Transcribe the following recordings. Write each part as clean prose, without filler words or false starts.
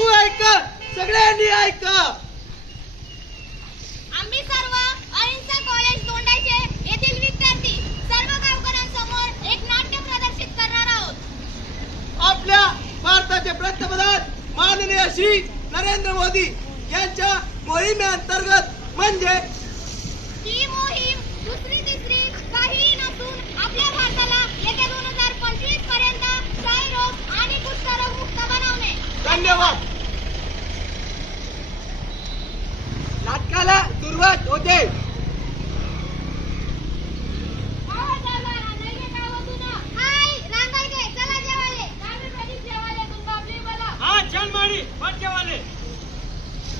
बापू ऐका, सगळ्यांनी ऐका. आम्ही सर्व अहिंसा कॉलेज दोंडाचे येथील विद्यार्थी सर्व गावकऱ्यांसमोर एक नाट्य प्रदर्शित करणार आहोत. आपल्या भारताचे पंतप्रधान माननीय श्री नरेंद्र मोदी यांच्या मोहिमेअंतर्गत म्हणजे ही मोहीम दुसरी तिसरी काहीही नसून आपल्या भारताला येत्या 2025 पर्यंत क्षयरोग आणि कुष्ठरोग मुक्त बनवणे. धन्यवाद. नाटकाला सुरुवात होते.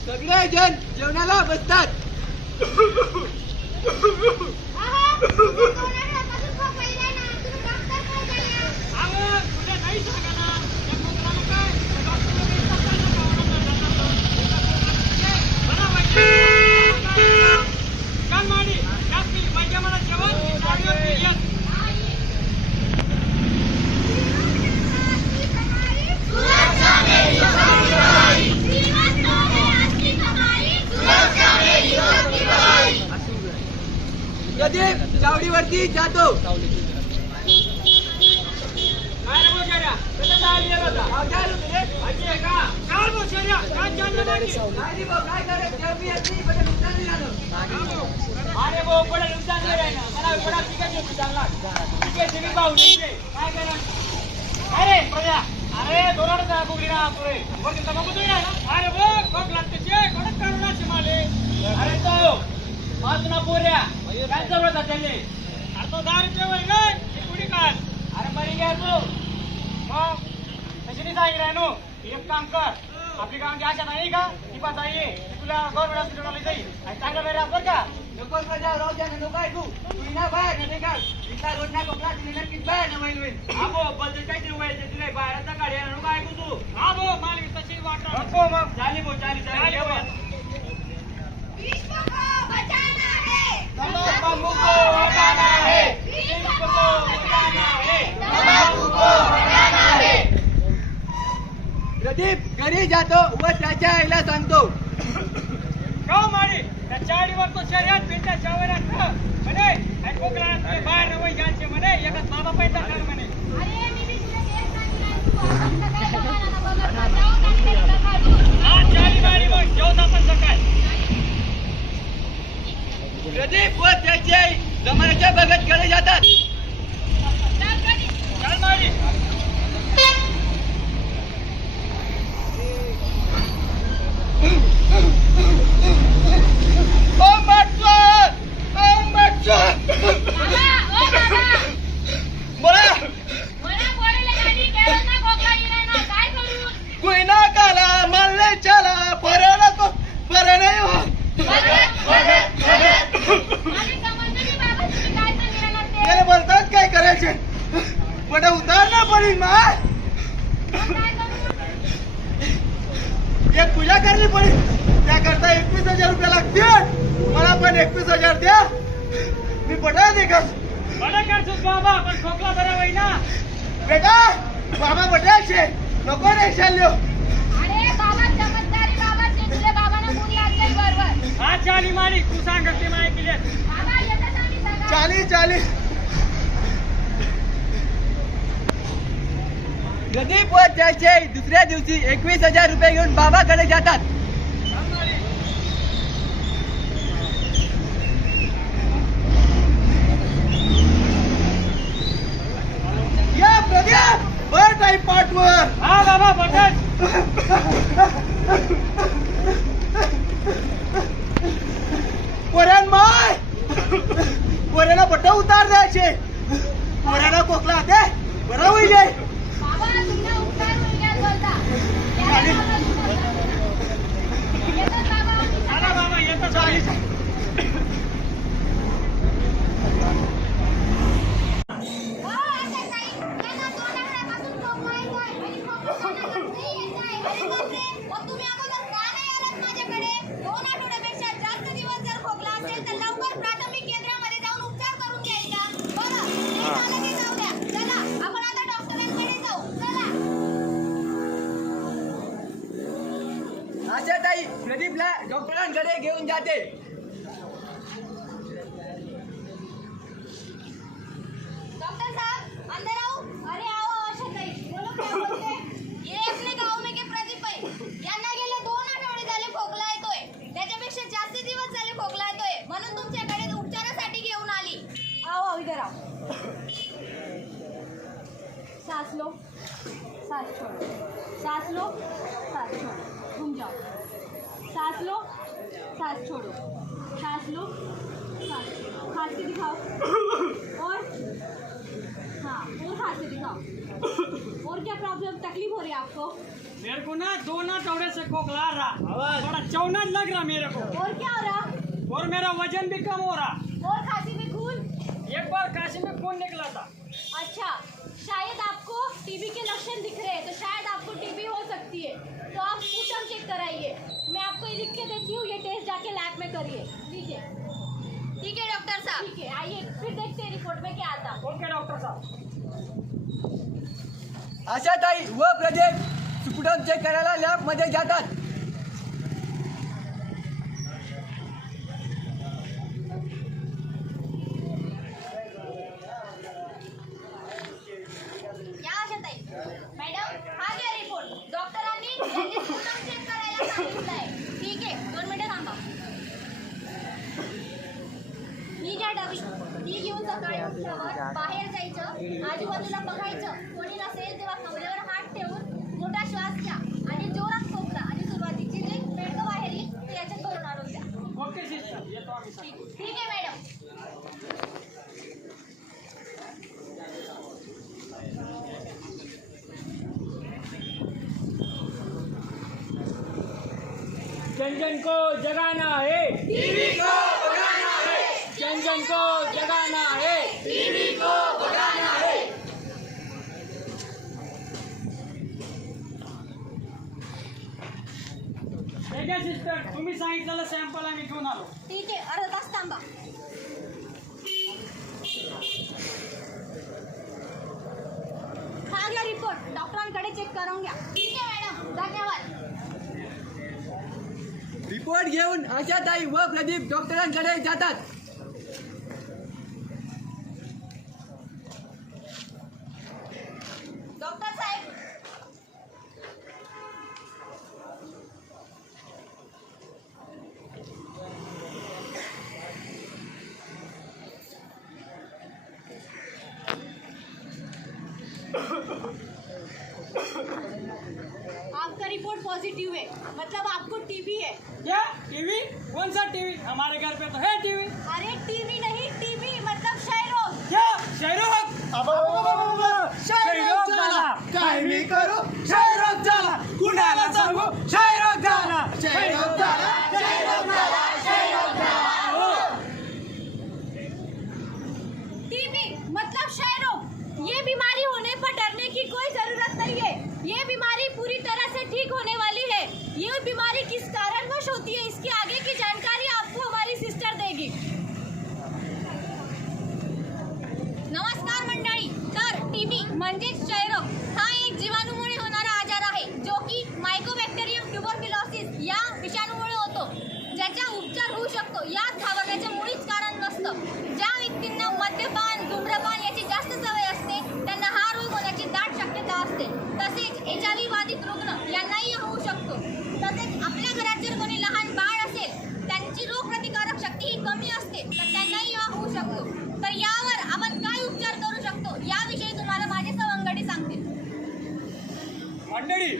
सगळे जण जेवणाला बसतात. प्रदीप चावडीवरती जातो. एक काम कर, आपली गावाची आशा नाही का ती पण जाईये तुला गव्हर्नमेंट हॉस्पिटलला जाईल आणि चांगला वेळ बरं का. नको प्रजा राहू द्या, नको काय तू ना बाहेर नाही का इथला रोड ना कोपला तिने नक्कीच बाहेर ना होईल. आबो बदल काहीतरी व्हायचं तुला बाहेरचा गाडी आहे नको ऐकू तू. आबो माल तशी वाट नको मग झाली भाऊ चाली विश्व को बचाना है, तंबाकू को हटाना है, विश्व को बचाना है, तंबाकू को हटाना है. प्रदीप घरी जातो व त्याच्या आईला सांगतो. गाव माडी त्या चाडीवर तो शर्यत पिंट्या चावरात म्हणे आणि कोकला तुम्ही बाहेर नवई जायचे म्हणे एकाच बाबा पैसा कर म्हणे. अरे मी तुला तेच सांगितलं तू सगळ्या जमाना बघत हा चाली माडी मग जेवता पण सकाळ. प्रदीप व त्याची आई जमान्याच्या बघत कडे जातात. चल माडी बोलतात काय करायचे पण उतारना पडेल मा. एक पूजा करली पडेल त्याकरता 21,000 रुपये लागतील. मला पण 21,000 द्या, मी पटा दे का बरं करतोस बाबा पण खोकला बरा होई ना. बेटा बाबा पटायचे नको नाही चाललो. अरे बाबा चमत्कारी बाबा तुझे बाबांना मूल लागले बरोबर. हा चाली माडी तू सांगत ते माहिती केली बाबा येतात आम्ही सगळं. चाली चाली. प्रदीप व त्याची आई दुसऱ्या दिवशी 21,000 रुपये घेऊन बाबाकडे जातात. या प्रदीप बट आहे पाठवर. हा बाबा बटन पोऱ्यान माय पोऱ्याला बट उतार द्यायचे. पोऱ्याला खोकला दे बरं होईल. बाबा तुमने उपकार मुलग्यात बोलता. चालेल. येतात बाबा आम्ही चला सगळं. बाबा येतो चाली. हो असं काही त्यांना 2 आठवड्यापासून खोकला येतोय आणि खोकला कोणालाच नाही येत आहे. अरे बापरे, मग तुम्ही अगोदर का नाही आलात माझ्याकडे? 2 आठवड्यापेक्षा जास्त दिवस जर खोकला असेल तर लवकर प्राथमिक केंद्रामध्ये जाऊन उपचार करून घ्यायचा. बरं हे झालं की जाऊ द्या. चला आपण आता डॉक्टरांकडे जाऊ. चला. डॉक्टरांकडे घेऊन जाते. डॉक्टर साहब अंदर आओ. अरे आओ आशाताई, बोलो क्या बोलते हैं? ये अपने गाव में के प्रदीप आहे. यांना गेले 2 आठवडे झाले खोकला येतोय. त्याच्यापेक्षा जास्त दिवस झाले खोकला येतोय, म्हणून तुमच्याकडे उपचारासाठी घेऊन आली. आओ आओ इधर आओ. सांस लो, सांस छोड़ो, सांस लो, सांस छोड़ो, घूम जाओ. सांस लो, सांस छोड़ो, सांस लो, सांस छोड़ो. खांस के दिखाओ. और हाँ, और खांस के दिखाओ. और क्या प्रॉब्लम तकलीफ हो रही है आपको? मेरे को ना 2 आठवड़े से खोखला रहा, बड़ा चौना लग रहा मेरे को, और क्या हो रहा? और मेरा वजन भी कम हो रहा. और खांसी में खून? एक बार काशी में खून निकला था. अच्छा, शायद आपको टीबी के लक्षण दिख रहे हैं, तो शायद आपको टीबी हो सकती है. तो आप स्पूटम चेक कराइए. मैं आपको ये लिख के देती हूँ, ये टेस्ट जाके लैब में करिए. लीजिए. ठीक है डॉक्टर साहब. ठीक है, आइए फिर देखते हैं रिपोर्ट में क्या आता. ओके डॉक्टर साहब. आशाताई व प्रदीप स्फुटन चेक करायला लॅबमध्ये जातात. या आशाताई. मॅडम हा घ्या रिपोर्ट. डॉक्टरांनी यांनी स्पूटम चेक करायला सांगितलं आहे. ठीक आहे, 2 मिनिटं थांबा. ही घ्या डबी. ही घेऊन सकाळी उठल्यावर बाहेर जायचं, आजूबाजूला बघायचं. कोणी नसेल तेव्हा कमरेवर हात ठेवून मोठा श्वास घ्या आणि जोरात खोकला आणि सुरुवातीची जे बेडकं बाहेर येईल ते याच्यात भरून आणून द्या. ओके सिस्टर, येतो आम्ही सर. ठीक आहे मॅडम. जन जन को जगाना है, टीवी को भगाना है. जन जन को जगाना है, टीवी को भगाना है. ठीक आहे सिस्टर, तुम्ही सांगितलेलं सॅम्पल आम्ही घेऊन आलो. ठीक आहे, अर्धा तास थांबा. हा घ्या रिपोर्ट. डॉक्टरांकडे चेक करून घ्या. ठीक आहे मॅडम, धन्यवाद. रिपोर्ट घेऊन आशाताई व प्रदीप डॉक्टरांकडे जातात. डॉक्टर साहेब. आपका रिपोर्ट पॉजिटिव है, मतलब आपको टीबी है. क्या टीवी? कौन सा टीवी? हमारे घर पे तो है टीवी. अरे टीबी नहीं, टीबी मतलब क्षय रोग. क्या क्षयरोग? क्षयरोग झाला. काय मी करू? क्षयरोग झाला. कुणाला सांगू? क्षयरोग झाला. क्षयरोग झाला, क्षयरोग झाला, क्षयरोग झाला. टीबी मतलब क्षय रोग. ये बीमारी होने पर डरने की कोई जरूरत नहीं है. ये बीमारी पूरी तरह से ठीक होने वाली है. ये बीमारी किस कारणवश होती है, इसकी आगे की जानकारी आपको हमारी सिस्टर देगी. नमस्कार मंडळी. तर टीबी म्हणजेच क्षयरोग हा एक जीवाणूमुळे होणारा आजार आहे, जो की मायकोबॅक्टेरियम ट्युबरक्युलोसिस या विषाणूमुळे होतो, ज्याचा उपचार होऊ शकतो. यात घाबरण्याचं मुळीच कारण नसतं. ज्या व्यक्तींना मद्यपान, धूम्रपान याची जास्त सवय असते, त्यांना हा रोग होण्याची दाट शक्यता असते. तसेच HIV बाधित रुग्ण यांनाही होऊ शकतो. तसेच आपल्या घरात जर कोणी लहान बाळ असेल, त्यांची रोगप्रतिकारक शक्ती ही कमी असते, तर त्यांनाही हा होऊ शकतो. तर यावर आपण काय उपचार करू शकतो याविषयी तुम्हाला माझे सवंगडी सांगतील. मंडळी,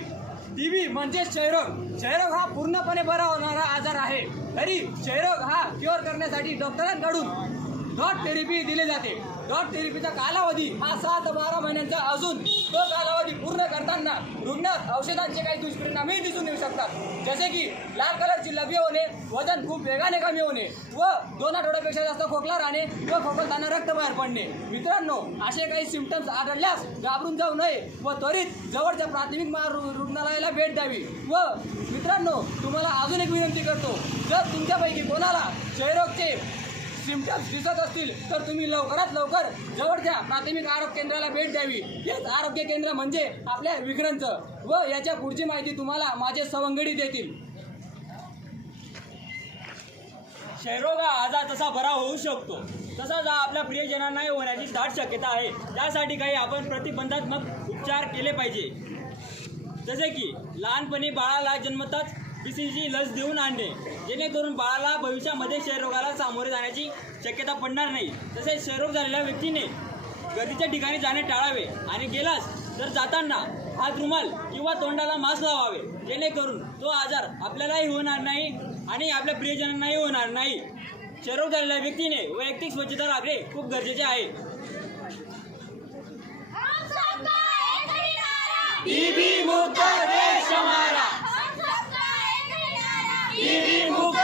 टीबी म्हणजे क्षयरोग. क्षयरोग हा पूर्णपणे बरा होणारा आजार आहे. तरी क्षयरोग हा क्युअर करण्यासाठी डॉक्टरांकडून डॉट थेरपी दिली जाते. डॉट थेरपीचा कालावधी हा 7 ते 12 महिन्यांचा असून तो कालावधी पूर्ण करताना रुग्णात औषधांचे काही दुष्परिणामही दिसून येऊ शकतात, जसे की लाल कलरची लघवी होणे, वजन खूप वेगाने कमी होणे व 2 आठवड्यापेक्षा जास्त खोकला राहणे व खोकताना रक्त बाहेर पडणे. मित्रांनो, असे काही सिम्पटम्स आढळल्यास घाबरून जाऊ नये व त्वरित जवळच्या प्राथमिक रुग्णालयाला भेट द्यावी. व मित्रांनो, तुम्हाला अजून एक विनंती करतो, जर तुमच्यापैकी कोणाला क्षयरोगचे सिम्पटम्स दिसत असतील तर तुम्ही लवकरात लवकर जवळच्या प्राथमिक आरोग्य केंद्राला भेट द्यावी. हेच आरोग्य केंद्र म्हणजे आपल्या विक्रांतचं. व याच्या पुढची माहिती तुम्हाला माझे सवंगडी देतील. क्षयरोग हा आजार तसा बरा होऊ शकतो, तसाच हा आपल्या प्रियजनांनाही होण्याची दाट शक्यता आहे. त्यासाठी काही आपण प्रतिबंधात्मक उपचार केले पाहिजे, जसे की लहानपणी बाळाला जन्मताच BCG लस देऊन आणणे, जेणेकरून बाळाला भविष्यामध्ये क्षयरोगाला सामोरे जाण्याची शक्यता पडणार नाही. तसेच क्षयरोग झालेल्या व्यक्तीने गर्दीच्या ठिकाणी जाणे टाळावे आणि गेलास तर जाताना हात रुमाल किंवा तोंडाला मास्क लावावे, जेणेकरून तो आजार आपल्यालाही होणार नाही आणि आपल्या प्रियजनांनाही होणार नाही. क्षयरोग झालेल्या व्यक्तीने वैयक्तिक स्वच्छता राखणे खूप गरजेचे आहे. हम सबका एक ही नारा, टीबी मुक्त देश हमारा. हम सबका एक ही नारा, टीबी मुक्त